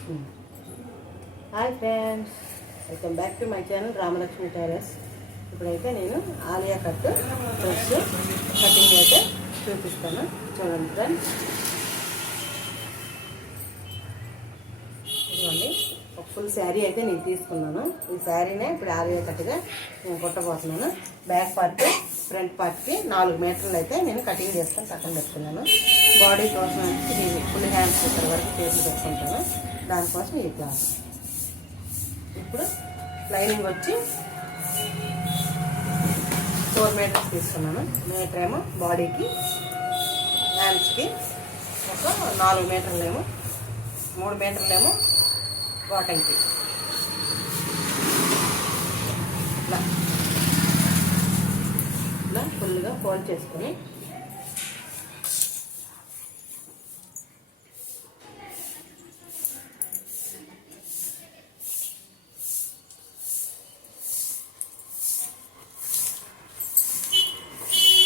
Hi friends welcome back to my channel Ramalakshmi tailors ఇప్పుడైతే నేను Alia cut dress cutting అయితే చూపిస్తాను. చూడండి ఫ్రెండ్స్ ఇదిగోండి ఒక ఫుల్ శారీ అయితే నేను తీసుకున్నాను. ఈ శారీనే ఇప్పుడు ఆలియా కట్గా నేను కుట్టబోతున్నాను. బ్యాక్ పార్ట్ ఫ్రంట్ పార్ట్కి నాలుగు మీటర్లు అయితే నేను కటింగ్ చేస్తాను పక్కన పెట్టుకున్నాను. బాడీ కోసం ఇది ఫుల్ హ్యాండ్స్ ఇక్కడ వరకు చేసి పెట్టుకుంటాను. దానికోసం ఈ క్లాత్. ఇప్పుడు లైనింగ్ వచ్చి ఫోర్ మీటర్స్ తీసుకున్నాను. మీటర్ ఏమో బాడీకి హ్యాండ్స్కి ఒక నాలుగు మీటర్లు ఏమో మూడు మీటర్లు ఏమో బాటంకి. ఇట్లా ఇట్లా ఫుల్గా ఫోల్డ్ చేసుకొని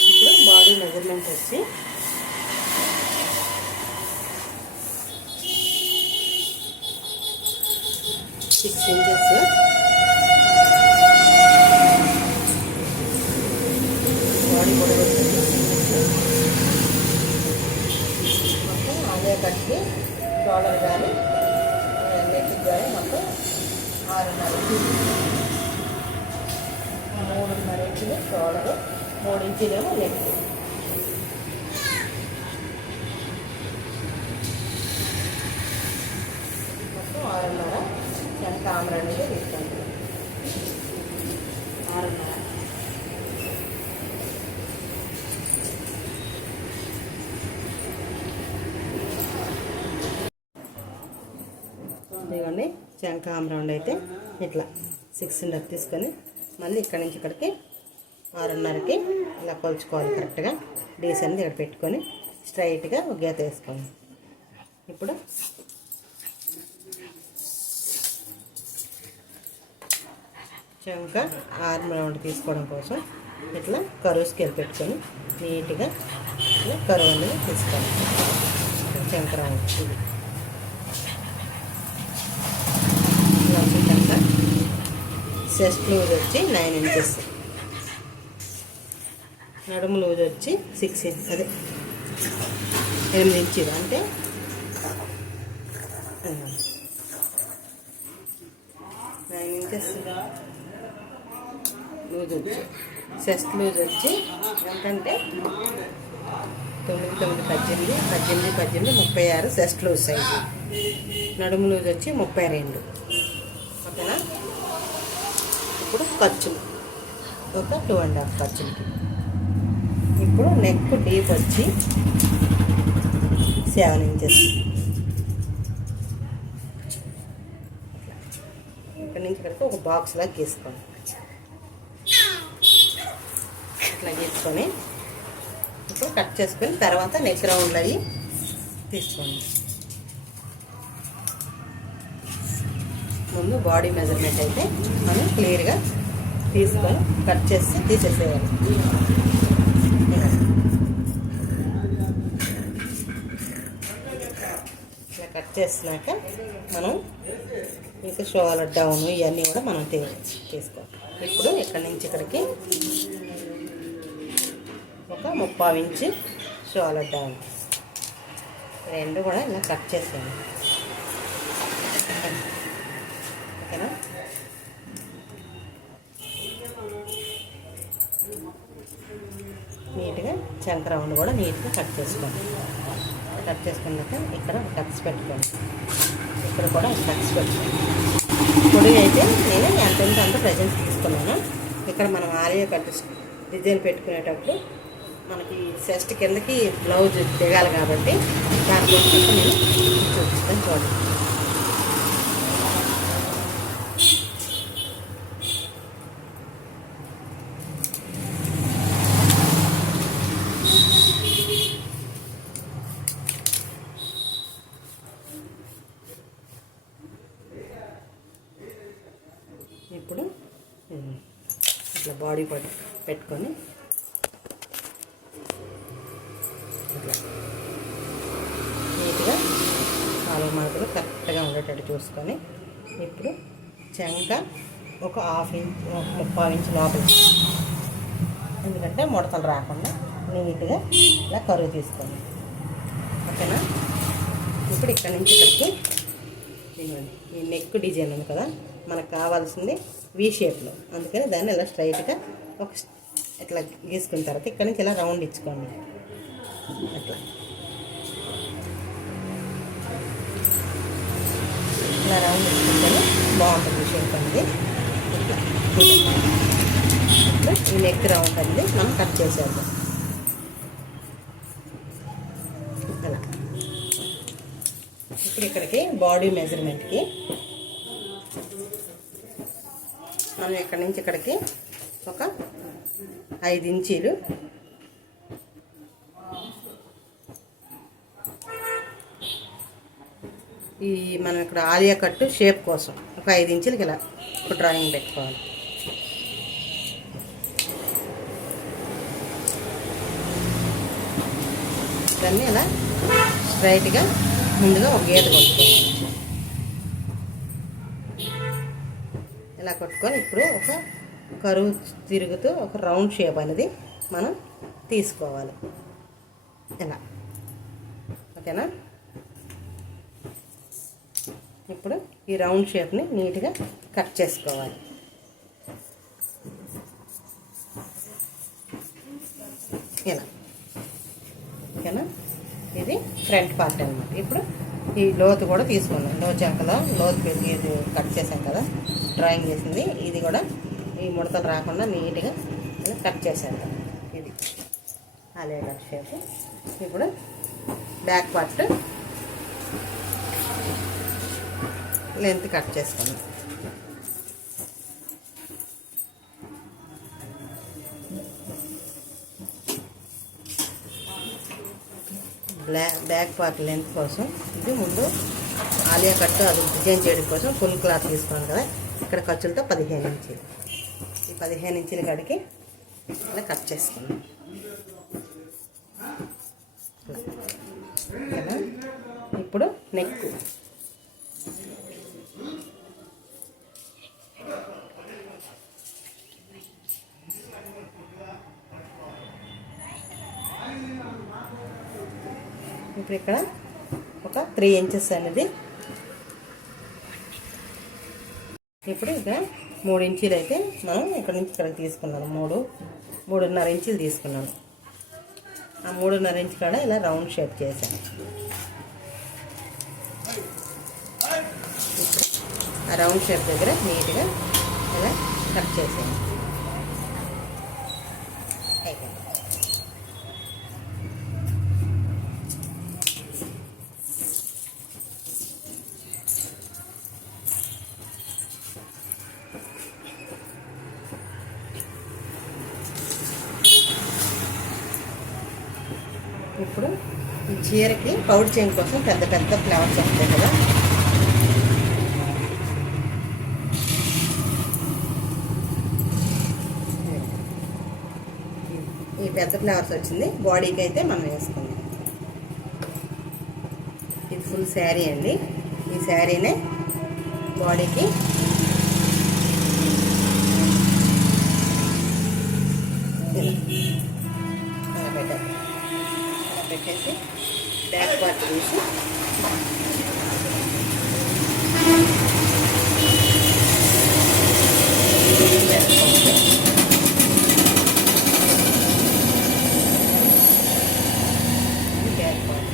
ఇప్పుడు బాడీ మెజర్మెంట్ వచ్చి మొత్తం కట్టి షోల్డర్ కానీ నెక్కి కానీ మొత్తం ఆరున్నర ఇంచులు. మూడున్నర ఇంచులు షోల్డర్ మూడు ఇంచులేమో నెక్ మొత్తం ఆరున్నర ఎంత ఆమర అనేది తీసుకుంటాం ఆరున్నర ఇదిగోండి శంఖ ఆమ్రౌండ్ అయితే ఇట్లా సిక్స్ హండ్రెడ్ తీసుకొని మళ్ళీ ఇక్కడి నుంచి ఇక్కడికి ఆరున్నరకి ఇలా కొలుచుకోవాలి కరెక్ట్గా డీసెంట్ ఇక్కడ పెట్టుకొని స్ట్రైట్గా ఒక గీత వేసుకోండి ఇప్పుడు చెంక ఆర్మ్ రౌండ్ తీసుకోవడం కోసం ఇట్లా కరువు స్కేల్ పెట్టుకొని నీట్గా ఇట్లా కరువు అనేది తీసుకోవాలి. చెంక రౌండ్ ఇది ఇలా వచ్చేటంక చెస్ట్ లూజ్ వచ్చి నైన్ ఇంచెస్. నడుము లూజ్ వచ్చి సిక్స్ ఇంచ్ అదే ఎనిమిది ఇంచులు అంటే నైన్ ఇంచెస్. లూజ్ వచ్చి చెస్ట్ లూజ్ వచ్చి ఎంతంటే తొమ్మిది తొమ్మిది పద్దెనిమిది పద్దెనిమిది పద్దెనిమిది ముప్పై ఆరు చెస్ట్ లూజ్ సైజు. నడుము లూజ్ వచ్చి ముప్పై రెండు. ఇప్పుడు ఖర్చులు. ఒక టూ అండ్ హాఫ్ ఖర్చులకి. ఇప్పుడు నెక్ డీప్ వచ్చి సెవెన్ ఇంచెస్ ఇక్కడ నుంచి ఇక్కడికి ఒక బాక్స్ లాగా గీసుకోండి. ఇట్లా గీసుకొని ఇప్పుడు కట్ చేసుకొని తర్వాత నెక్ రౌండ్లు అవి తీసుకోండి. ముందు బాడీ మెజర్మెంట్ అయితే మనం క్లియర్గా తీసుకొని కట్ చేసి తీసేసేయాలి. ఇలా కట్ చేసినాక మనం ఇంకా షోల డౌన్ ఇవన్నీ కూడా మనం తీసుకోవాలి. ఇప్పుడు ఇక్కడి నుంచి ఇక్కడికి ఒక ముప్పావు ఇంచు షోల్డర్ డౌన్. రెండు కూడా ఇలా కట్ చేసేయాలి ఓకేనా నీట్గా చంక రౌండ్ కూడా నీట్గా కట్ చేసుకోండి. కట్ చేసుకున్నాక ఇక్కడ కట్స్ పెట్టుకోండి. ఇక్కడ కూడా కట్స్ పెట్టుకోండి. పొడి అయితే నేను ఎంత అంత ప్రజెంట్ తీసుకున్నాను. ఇక్కడ మనం ఆలియా కట్ డిజైన్ పెట్టుకునేటప్పుడు మనకి చెస్ట్ కిందకి బ్లౌజ్ దిగాలి కాబట్టి దాని గురించి నేను చూపిస్తాను చూడండి ఇప్పుడు ఉమ్, ఇట్లా బాడీ పట్టు పెట్టుకొని ఇట్లా నీట్గా నాలుగు మార్కులు కరెక్ట్గా ఉండేటట్టు చూసుకొని ఇప్పుడు చెంక ఒక హాఫ్ ఇంచ్ ఒక ముప్పై ఇంచ్ లోపల ఎందుకంటే ముడతలు రాకుండా నీట్గా ఇలా కరువు తీసుకోండి. ఓకేనా? ఇప్పుడు ఇక్కడ నుంచి ఇక్కడికి ఈ నెక్ డిజైన్ ఉంది కదా మనకు కావాల్సింది వి షేప్లో అందుకని దాన్ని ఇలా స్ట్రైట్గా ఒక ఇట్లా గీసుకున్న తర్వాత ఇక్కడ నుంచి ఇలా రౌండ్ ఇచ్చుకోండి. అట్లా. ఇలా రౌండ్ ఇచ్చుకుంటే బాగుంటుంది షేప్ అనేది. ఇట్లా. ఈ నెక్ రౌండ్ అనేది మనం కట్ చేసేద్దాం. అలా. ఇప్పుడు ఇక్కడికి బాడీ మెజర్మెంట్కి మనం ఇక్కడి నుంచి ఇక్కడికి ఒక ఐదు ఇంచీలు. ఈ మనం ఇక్కడ ఆలియా కట్టు షేప్ కోసం ఒక ఐదు ఇంచులకి ఇలా ఒక డ్రాయింగ్ పెట్టుకోవాలి. దాన్ని ఇలా స్ట్రైట్గా ముందుగా ఒక గీత కొట్టుకోవాలి. ఇలా కొట్టుకొని ఇప్పుడు ఒక కరువు తిరుగుతూ ఒక రౌండ్ షేప్ అనేది మనం తీసుకోవాలి. ఇలా. ఓకేనా? ఇప్పుడు ఈ రౌండ్ షేప్ని నీట్గా కట్ చేసుకోవాలి. ఇలా. ఓకేనా? ఇది ఫ్రంట్ పార్ట్ అనమాట ఇప్పుడు ఈ లోతు కూడా తీసుకున్నాం లోతు చెంకలో లోతు పెట్టి ఇది కట్ చేసాం కదా డ్రాయింగ్ చేసింది. ఇది కూడా ఈ ముడతలు రాకుండా నీట్గా కట్ చేసేద్దాం ఇది. అలే కట్ చేసి ఇప్పుడు బ్యాక్ పార్ట్ లెంత్ కట్ చేసుకున్నాం బ్లాక్ బ్యాక్ పార్ట్ లెంత్ కోసం. ఇది ముందు ఆలియా కట్ అది డిజైన్ చేయడం కోసం ఫుల్ క్లాత్ తీసుకున్నాను కదా. ఇక్కడ ఖర్చులతో పదిహేను ఇంచీలు. ఈ పదిహేను ఇంచుల కాడికి ఇలా కట్ చేసుకున్నాం ఇప్పుడు నెక్ ఇప్పుడు ఇక్కడ ఒక త్రీ ఇంచెస్ అనేది. ఇప్పుడు ఇక్కడ మూడు ఇంచీలు అయితే మనం ఇక్కడ నుంచి ఇక్కడ తీసుకున్నాను. మూడు మూడున్నర ఇంచులు తీసుకున్నాను. ఆ మూడున్నర ఇంచు కాడ ఇలా రౌండ్ షేప్ చేశాను. ఆ రౌండ్ షేప్ దగ్గర నీట్గా ఇలా కట్ చేసాను అయిపోయింది ఇప్పుడు ఈ చీరకి పౌడ్ చేయడం కోసం పెద్ద పెద్ద ఫ్లవర్స్ వస్తాయి కదా. ఈ పెద్ద ఫ్లవర్స్ వచ్చింది. బాడీకి అయితే మనం వేసుకుందాం. ఇది ఫుల్ శారీ అండి. ఈ శారీనే బాడీకి పెట్టాలి పెట్టేసి బ్యాక్ పార్ట్ తీసి బ్యాక్ పార్ట్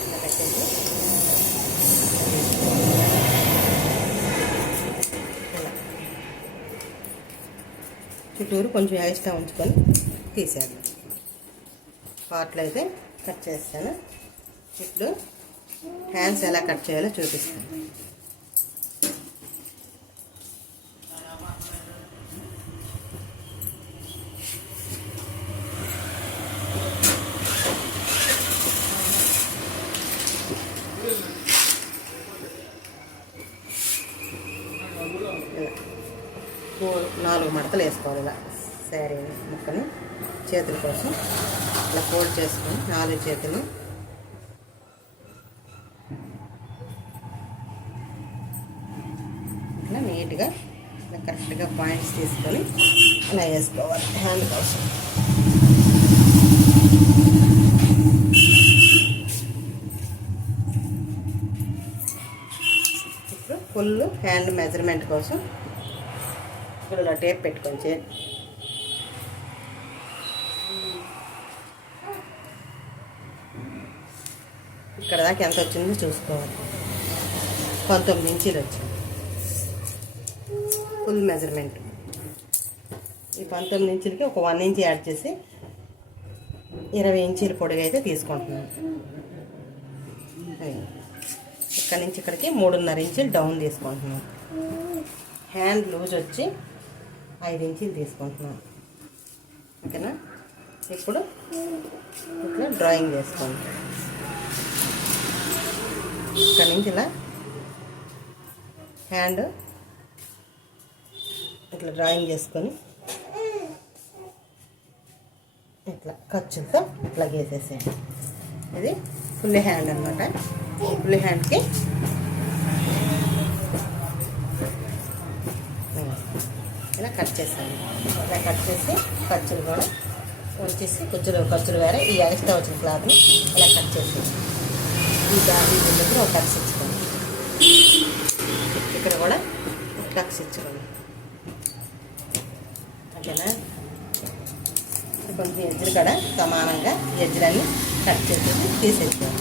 ఇలా పెట్టేసి ఇలా చుట్టూరు కొంచెం ఎక్స్ట్రా ఉంచుకొని తీసాను పార్ట్లు అయితే కట్ చేస్తాను. ఇప్పుడు హ్యాండ్స్ ఎలా కట్ చేయాలో చూపిస్తాను. నాలుగు మడతలు వేసుకోవాలి ఇలా. శారీ ముక్కని చేతుల కోసం ఇలా ఫోల్డ్ చేసుకొని నాలుగు చేతులు. ఇట్లా నీట్గా ఇలా కరెక్ట్గా పాయింట్స్ తీసుకొని ఇలా వేసుకోవాలి హ్యాండ్ కోసం. ఇప్పుడు ఫుల్ హ్యాండ్ మెజర్మెంట్ కోసం. ఇక్కడ ఇలా టేప్ పెట్టుకొని ఇక్కడ దాకా ఎంత వచ్చిందో చూసుకోవాలి. పంతొమ్మిది ఇంచీలు వచ్చింది. ఫుల్ మెజర్మెంట్ ఈ పంతొమ్మిది ఇంచులకి ఒక వన్ ఇంచ్ యాడ్ చేసి ఇరవై ఇంచీల పొడిగా అయితే తీసుకుంటున్నాను. ఇక్కడ నుంచి ఇక్కడికి మూడున్నర ఇంచులు డౌన్ తీసుకుంటున్నాను. హ్యాండ్ లూజ్ వచ్చి ఐదు ఇంచులు తీసుకుంటున్నాను. ఓకేనా? ఇప్పుడు ఇట్లా డ్రాయింగ్ చేసుకోండి ఇక్కడ నుంచి ఇలా హ్యాండ్ ఇట్లా డ్రాయింగ్ చేసుకొని ఇట్లా ఖర్చులతో ఇట్లా గీసేసేయండి ఇది ఫుల్ హ్యాండ్ అనమాట ఫుల్ హ్యాండ్కి ఇలా కట్ చేసాను ఇలా కట్ చేసి ఖర్చులు కూడా వచ్చేసి ఖర్చులు ఖర్చులు వేరే ఈ ఎక్స్ట్రా వచ్చిన క్లాత్ని ఇలా కట్ చేసి ఈ దాని దగ్గర ఒక టక్స్ ఇచ్చుకోండి ఇక్కడ కూడా టక్స్ ఇచ్చుకోండి ఓకేనా కొంచెం ఎజ్జులు కూడా సమానంగా ఎజ్జులన్నీ కట్ చేసేసి తీసేసుకోండి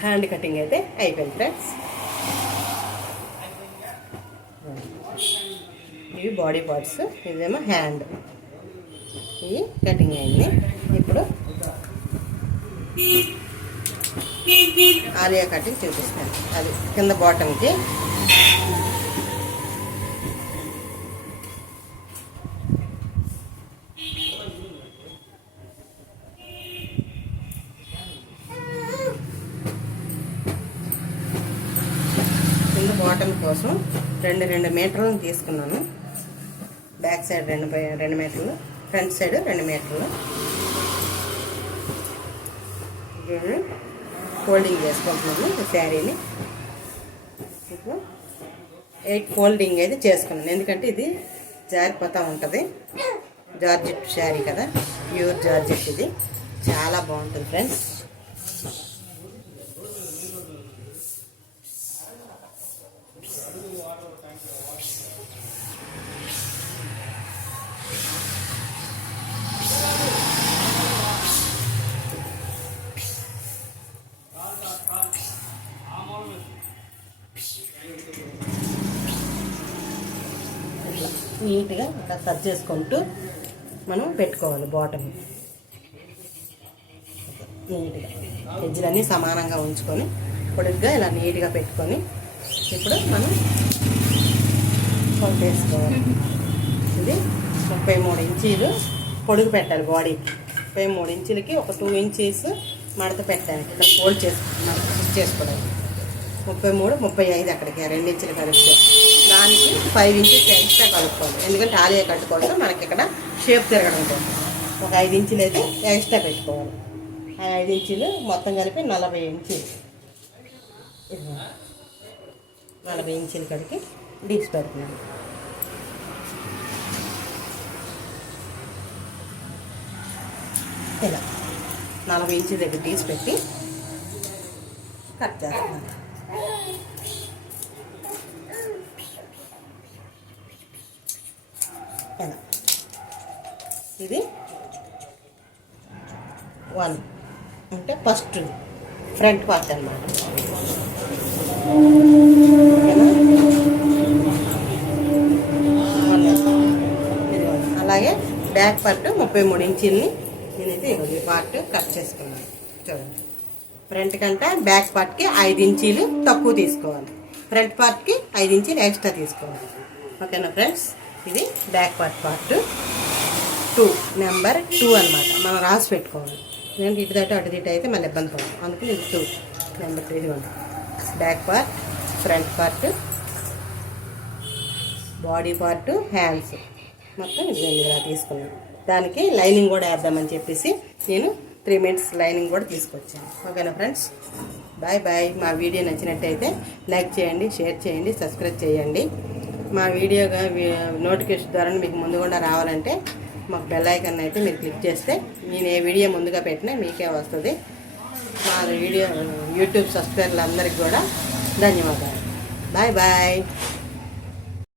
హ్యాండ్ కటింగ్ అయితే అయిపోయింది ఫ్రెండ్స్ ఇవి బాడీ పార్ట్స్ ఇదేమో హ్యాండ్ ఇవి కటింగ్ అయింది. ఆలియా కటింగ్ చూపిస్తాను. అది కింద బాటంకి కింద బాటం కోసం రెండు రెండు మీటర్లను తీసుకున్నాను. బ్యాక్ సైడ్ రెండు రెండు మీటర్లు ఫ్రంట్ సైడ్ రెండు మీటర్లు ఫోల్డింగ్ చేసుకుంటున్నాను ఈ శారీని. ఇప్పుడు ఎయిట్ ఫోల్డింగ్ అయితే చేసుకున్నాను. ఎందుకంటే ఇది జారిపోతూ ఉంటుంది. జార్జెట్ శారీ కదా ప్యూర్ జార్జెట్ ఇది. చాలా బాగుంటుంది ఫ్రెండ్స్ నీట్గా ఇట్లా సర్చ్ చేసుకుంటూ మనం పెట్టుకోవాలి బాటమ్. నీట్గా. ఎజ్జులన్నీ సమానంగా ఉంచుకొని పొడుగ్గా ఇలా నీట్గా పెట్టుకొని ఇప్పుడు మనం కొలత వేసుకోవాలి ఇది ముప్పై మూడు ఇంచీలు పొడుగు పెట్టాలి బాడీ. ముప్పై మూడు ఇంచులకి ఒక టూ ఇంచీస్ మడత పెట్టాలి. ఇట్లా ఫోల్డ్ చేసుకున్నాం స్టిచ్ చేసుకోవడానికి. ముప్పై మూడు ముప్పై ఐదు అక్కడికి రెండు ఇంచులు కలిపితే దానికి ఫైవ్ ఇంచెస్ ఎక్స్ట్రా కలుపుకోవాలి. ఎందుకంటే ఆలియా కట్ కోసం మనకి ఇక్కడ షేప్ తిరగడం కోసం. ఒక ఐదు ఇంచులు అయితే ఎక్స్ట్రా పెట్టుకోవాలి. ఆ ఐదు ఇంచులు మొత్తం కలిపి నలభై ఇంచులు నలభై ఇంచులు కడికి డీప్స్ పెడుతున్నాను. ఇలా. నలభై ఇంచుల దగ్గర తీసి పెట్టి కట్ చేస్తున్నాను. ఇలా ఇది వన్ అంటే ఫస్ట్ ఫ్రంట్ పార్ట్ అనమాట అలాగే బ్యాక్ పార్ట్ ముప్పై మూడు ఇంచుల్ని నేనైతే ఈ పార్ట్ కట్ చేసుకున్నాను. చూడండి. ఫ్రంట్ కంటే బ్యాక్ పార్ట్కి ఐదు ఇంచీలు తక్కువ తీసుకోవాలి. ఫ్రంట్ పార్ట్కి ఐదు ఇంచీలు ఎక్స్ట్రా తీసుకోవాలి. ఓకేనా ఫ్రెండ్స్ ఇది back part part two number two అనమాట మనం రాసి పెట్టుకోవాలి. ఎందుకంటే ఇటు తట్టు అటు తిట్టు అయితే మళ్ళీ ఇబ్బంది పడదు. అందుకని ఇది టూ నెంబర్ టూ ఉంది. Back part front part body part hands మొత్తం ఇదిగోండి ఇలా తీసుకున్నాను. దానికి లైనింగ్ కూడా వేద్దామని చెప్పేసి నేను త్రీ మినిట్స్ లైనింగ్ కూడా తీసుకొచ్చాను. ఓకేనా ఫ్రెండ్స్ బాయ్ బాయ్ మా వీడియో నచ్చినట్టయితే లైక్ చేయండి షేర్ చేయండి సబ్స్క్రైబ్ చేయండి. మా వీడియోగా నోటిఫికేషన్ ద్వారా మీకు ముందుగా రావాలంటే మాకు బెల్ ఐకన్ అయితే మీరు క్లిక్ చేస్తే నేను ఏ వీడియో ముందుగా పెట్టినా మీకే వస్తుంది. మా వీడియో యూట్యూబ్ సబ్స్క్రైబర్లు అందరికీ కూడా ధన్యవాదాలు. Bye bye